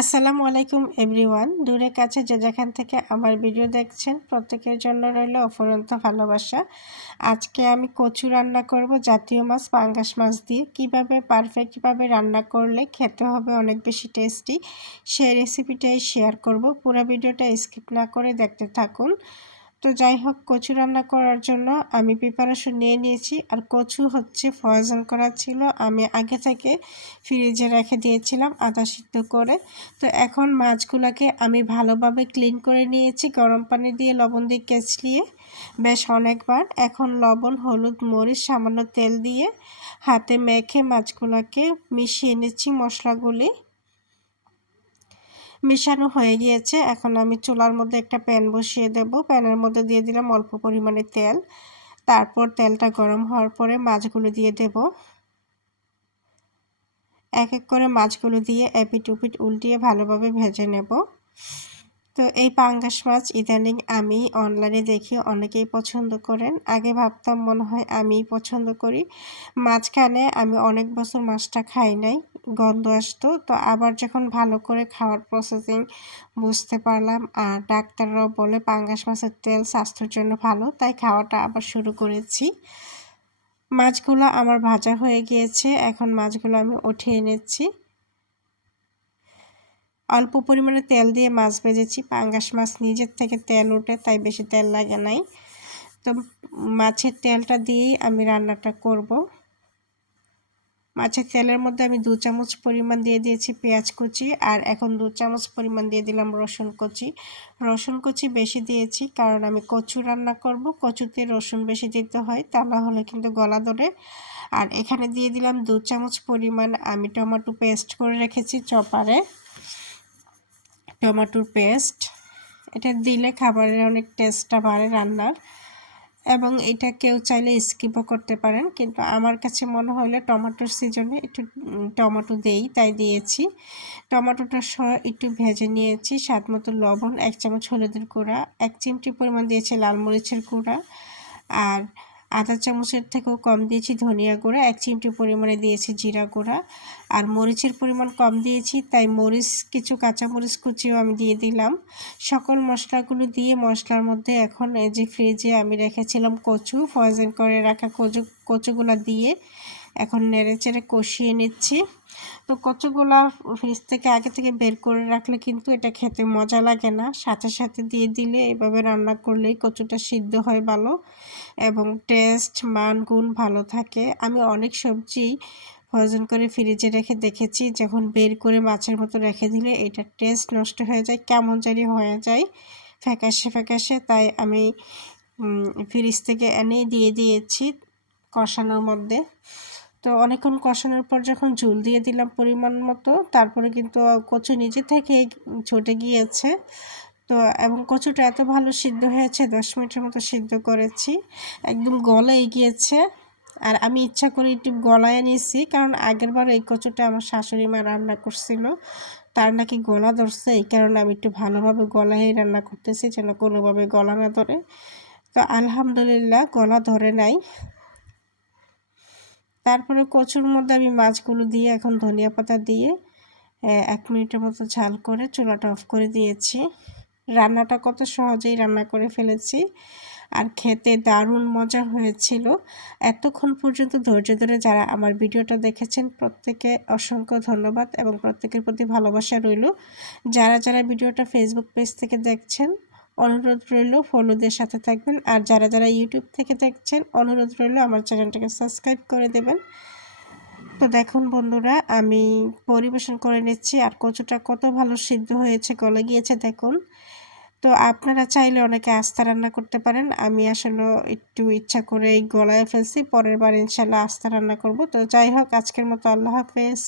আসসালামু আলাইকুম এভরিওয়ান। দূরে কাছে যে যেখান থেকে আমার ভিডিও দেখছেন, প্রত্যেকের জন্য রইল অফুরন্ত ভালোবাসা। আজকে আমি কচু রান্না করব, জাতীয় মাছ, পাঙ্গাস মাছ দিয়ে। কীভাবে পারফেক্টভাবে রান্না করলে খেতে হবে অনেক বেশি টেস্টি সেই রেসিপিটাই শেয়ার করব। পুরো ভিডিওটা স্কিপ না করে দেখতে থাকুন। তো যাই হোক, কচু রান্না করার জন্য আমি প্রিপারেশন নিয়ে নিয়েছি। আর কচু হচ্ছে ফয়জন করা ছিল। আমি আগে থেকে ফ্রিজে রেখে দিয়েছিলাম আদা সিদ্ধ করে। তো এখন মাছগুলোকে আমি ভালোভাবে ক্লিন করে নিয়েছি গরম পানি দিয়ে লবণ দিয়ে কেচলিয়ে বেশ অনেকবার। এখন লবণ, হলুদ, মরিচ, সামান্য তেল দিয়ে হাতে মেখে মাছগুলোকে মিশিয়ে নিচ্ছি মশলাগুলি। মিশানো হয়ে গিয়েছে। এখন আমি চুলার মধ্যে একটা প্যান বসিয়ে দেব। প্যানের মধ্যে দিয়ে দিলাম অল্প পরিমাণে তেল। তারপর তেলটা গরম হওয়ার পরে মাছগুলো দিয়ে দেব। এক এক করে মাছগুলো দিয়ে এপিট উপিট উল্টিয়ে ভালোভাবে ভেজে নেব। তো এই পাঙ্গাস মাছ ইদানিং আমি অনলাইনে দেখি অনেকেই পছন্দ করেন। আগে ভাবতাম মনে হয় আমি পছন্দ করি। মাঝখানে আমি অনেক বছর মাছটা খাই নাই, গন্ধ আসতো। তো আবার যখন ভালো করে খাওয়ার প্রসেসিং বুঝতে পারলাম। আর ডাক্তাররাও বলে পাঙ্গাস মাছের তেল স্বাস্থ্যের জন্য ভালো, তাই খাওয়াটা আবার শুরু করেছি। মাছগুলো আমার ভাজা হয়ে গিয়েছে, এখন মাছগুলো আমি উঠিয়ে নিচ্ছি। অল্প পরিমাণে তেল দিয়ে মাছ ভেজেছি। পাঙ্গাস মাছ নিজের থেকে তেল ওঠে, তাই বেশি তেল লাগে নাই। তো মাছের তেলটা দিয়েই আমি রান্নাটা করব। মাছের তেলের মধ্যে আমি দু চামচ পরিমাণ দিয়ে দিয়েছি পেঁয়াজ কুচি, আর এখন দু চামচ পরিমাণ দিয়ে দিলাম রসুন কুচি। রসুন কুচি বেশি দিয়েছি কারণ আমি কচু রান্না করব। কচুতে রসুন বেশি দিতে হয়, তা না হলে কিন্তু গলা ধরে। আর এখানে দিয়ে দিলাম দু চামচ পরিমাণ আমি টমেটো পেস্ট করে রেখেছি চপারে। টমেটোর পেস্ট। এটা দিলে খাবারের অনেক টেস্টটা বাড়ে রান্নার। এবং এটা কেউ চাইলে স্কিপও করতে পারেন। কিন্তু আমার কাছে মনে হলে টমেটোর সিজনে একটু টমেটো দেই, তাই দিয়েছি। টমেটোটা সহ একটু ভেজে নিয়েছি, স্বাদ মতো লবণ, এক চামচ হলুদের গুঁড়া, এক চিমটি পরিমাণ দিয়েছি লাল মরিচের গুঁড়া। আর আধা চামচের থেকেও কম দিয়েছি, ধনিয়া গুঁড়া, এক চিমটি পরিমাণে দিয়েছি জিরা গুঁড়া। আর মরিচের পরিমাণ কম দিয়েছি, তাই মরিচ, কিছু কাঁচা মরিচ কুচিও আমি দিয়ে দিলাম। সকল মশলাগুলো দিয়ে মশলার মধ্যে এখন এই যে ফ্রিজে আমি রেখেছিলাম কচু ফয়জেন করে রাখা কচু, কচুগুলো দিয়ে এখন নেড়ে চেড়ে কষিয়ে নিচ্ছি। তো কচুগুলা ফ্রিজ থেকে আগে থেকে বের করে রাখলে কিন্তু এটা খেতে মজা লাগে না। সাথে সাথে দিয়ে দিলে এভাবে রান্না করলেই কচুটা সিদ্ধ হয় ভালো এবং টেস্ট মান, গুণ ভালো থাকে। আমি অনেক সবজি ফ্রোজেন করে ফ্রিজে রেখে দেখেছি, যখন বের করে মাছের মতো রেখে দিলে এটা টেস্ট নষ্ট হয়ে যায়, কেমন জানি হয়ে যায়, ফ্যাকাশে ফ্যাকাশে। তাই আমি ফ্রিজ থেকে এনেই দিয়ে দিয়েছি কষানোর মধ্যে। তো অনেকক্ষণ কষানোর পর যখন ঝুল দিয়ে দিলাম পরিমাণ মতো, তারপরে কিন্তু কচু নিজে থেকে ছুটে গিয়েছে। তো এবং কচুটা এত ভালো সিদ্ধ হয়েছে, দশ মিনিটের মতো সিদ্ধ করেছি, একদম গলে গিয়েছে। আর আমি ইচ্ছা করে একটু গলায় নিয়েছি কারণ আগের বার এই কচুটা আমার শাশুড়ি মা রান্না করছিল। তার নাকি গলা ধরছে, এই কারণে আমি একটু ভালোভাবে গলায় রান্না করতেছি, যেন কোনোভাবে গলা না ধরে। তো আলহামদুলিল্লাহ গলা ধরে নাই। তারপরে কচুর মধ্যে আমি মাছগুলো দিয়ে এখন ধনিয়া পাতা দিয়ে এক মিনিটের মতো ঝাল করে চুলাটা অফ করে দিয়েছি। রান্নাটা কত সহজেই রান্না করে ফেলেছি। আর খেতে দারুণ মজা হয়েছিল। এতক্ষণ পর্যন্ত ধৈর্য ধরে যারা আমার ভিডিওটা দেখেছেন, প্রত্যেকে অসংখ্য ধন্যবাদ এবং প্রত্যেকের প্রতি ভালোবাসা রইল। যারা যারা ভিডিওটা ফেসবুক পেজ থেকে দেখছেন অনুরোধ রইল ফলোদের সাথে থাকবেন। আর যারা যারা ইউটিউব থেকে দেখছেন, অনুরোধ রইল আমার চ্যানেলটাকে সাবস্ক্রাইব করে দেবেন। তো দেখুন বন্ধুরা, আমি পরিবেশন করে নিচ্ছি। আর কচুটা কত ভালো সিদ্ধ হয়েছে, গলে গিয়েছে, দেখুন। তো আপনারা চাইলে অনেকে আস্তা রান্না করতে পারেন। আমি আসলে একটু ইচ্ছা করে গলায় ফেলছি। পরের বার ইনশাল্লাহ আস্তা রান্না করব। তো যাই হোক, আজকের মতো আল্লাহ হাফেজ।